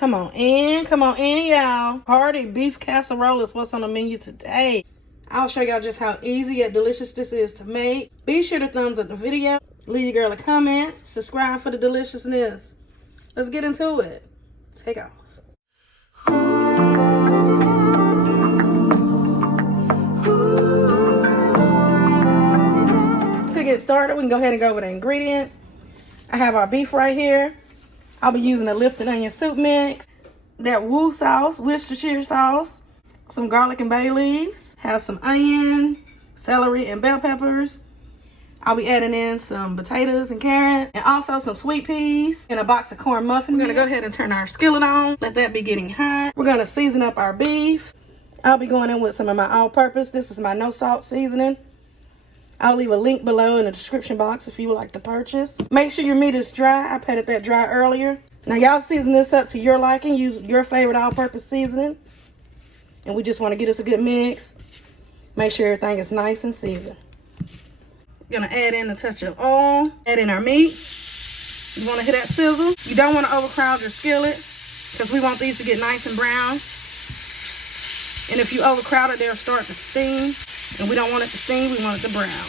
Come on in, y'all. Hearty beef casserole is what's on the menu today. I'll show y'all just how easy and delicious this is to make. Be sure to thumbs up the video. Leave your girl a comment. Subscribe for the deliciousness. Let's get into it. Take off. To get started, we can go ahead and go with the ingredients. I have our beef right here. I'll be using the Lipton onion soup mix, that Woo sauce, Worcestershire sauce, some garlic and bay leaves, have some onion, celery, and bell peppers. I'll be adding in some potatoes and carrots, and also some sweet peas, and a box of corn muffin. We're gonna go ahead and turn our skillet on, let that be getting hot. We're gonna season up our beef. I'll be going in with some of my all-purpose. This is my no salt seasoning. I'll leave a link below in the description box if you would like to purchase. Make sure your meat is dry. I patted that dry earlier. Now y'all season this up to your liking. Use your favorite all-purpose seasoning. And we just want to get us a good mix. Make sure everything is nice and seasoned. We're gonna add in a touch of oil. Add in our meat. You want to hear that sizzle? You don't want to overcrowd your skillet because we want these to get nice and brown. And if you overcrowd it, they'll start to steam. And we don't want it to steam, we want it to brown.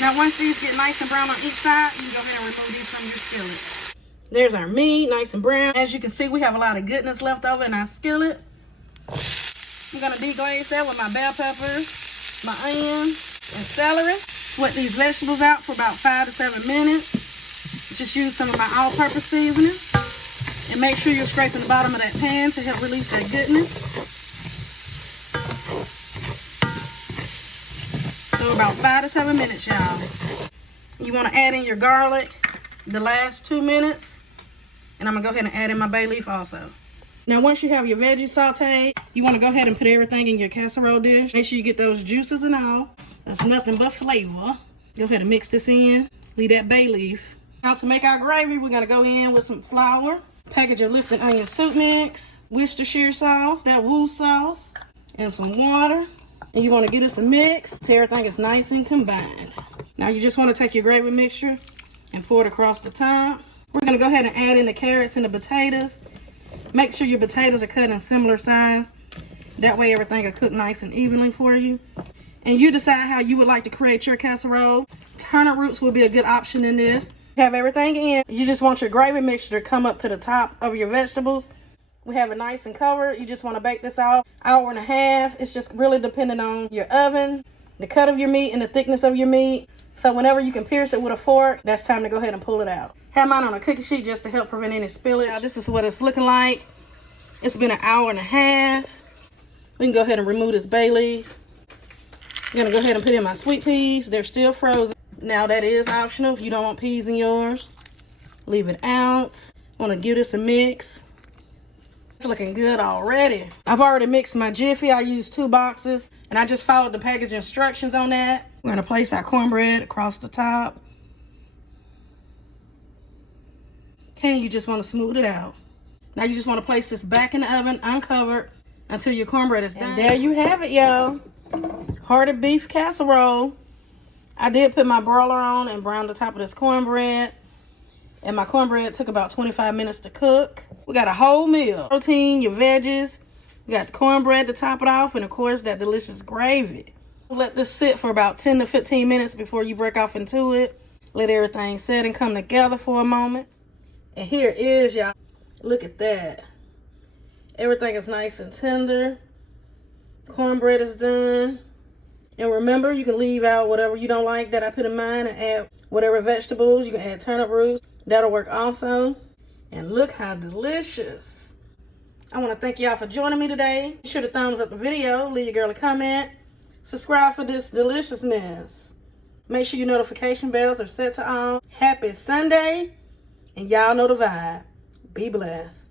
Now once these get nice and brown on each side, you can go ahead and remove these from your skillet. There's our meat, nice and brown. As you can see, we have a lot of goodness left over in our skillet. I'm gonna deglaze that with my bell peppers, my onion, and celery. Sweat these vegetables out for about 5 to 7 minutes. Just use some of my all-purpose seasoning. And make sure you're scraping the bottom of that pan to help release that goodness. So about 5 to 7 minutes, y'all. You want to add in your garlic the last 2 minutes. And I'm going to go ahead and add in my bay leaf also. Now once you have your veggies sauteed, you want to go ahead and put everything in your casserole dish. Make sure you get those juices and all. That's nothing but flavor. Go ahead and mix this in. Leave that bay leaf. Now to make our gravy, we're going to go in with some flour. Package of Lipton onion soup mix. Worcestershire sauce, that Woo sauce. And some water. And you want to get us a mix till everything is nice and combined. Now you just want to take your gravy mixture and pour it across the top. We're going to go ahead and add in the carrots and the potatoes. Make sure your potatoes are cut in similar size. That way everything will cook nice and evenly for you. And you decide how you would like to create your casserole. Turnip roots will be a good option in this. Have everything in. You just want your gravy mixture to come up to the top of your vegetables. We have it nice and covered. You just want to bake this out 1.5 hours. It's just really dependent on your oven, the cut of your meat, and the thickness of your meat. So whenever you can pierce it with a fork, that's time to go ahead and pull it out. Have mine on a cookie sheet just to help prevent any spillage. Now, this is what it's looking like. It's been 1.5 hours. We can go ahead and remove this bay leaf. I'm going to go ahead and put in my sweet peas. They're still frozen. Now that is optional if you don't want peas in yours. Leave it out. Want to give this a mix. It's looking good already. I've already mixed my Jiffy. I used 2 boxes and I just followed the package instructions on that. We're going to place our cornbread across the top. Okay, you just want to smooth it out. Now you just want to place this back in the oven uncovered until your cornbread is done. And there you have it, y'all. Hearty beef casserole. I did put my broiler on and brown the top of this cornbread. And my cornbread took about 25 minutes to cook. We got a whole meal. Protein, your veggies. We got the cornbread to top it off. And of course, that delicious gravy. Let this sit for about 10 to 15 minutes before you break off into it. Let everything set and come together for a moment. And here it is, y'all. Look at that. Everything is nice and tender. Cornbread is done. And remember, you can leave out whatever you don't like that I put in mine and add whatever vegetables. You can add turnip roots. That'll work also. And look how delicious. I want to thank y'all for joining me today. Be sure to thumbs up the video. Leave your girl a comment. Subscribe for this deliciousness. Make sure your notification bells are set to on. Happy Sunday. And y'all know the vibe. Be blessed.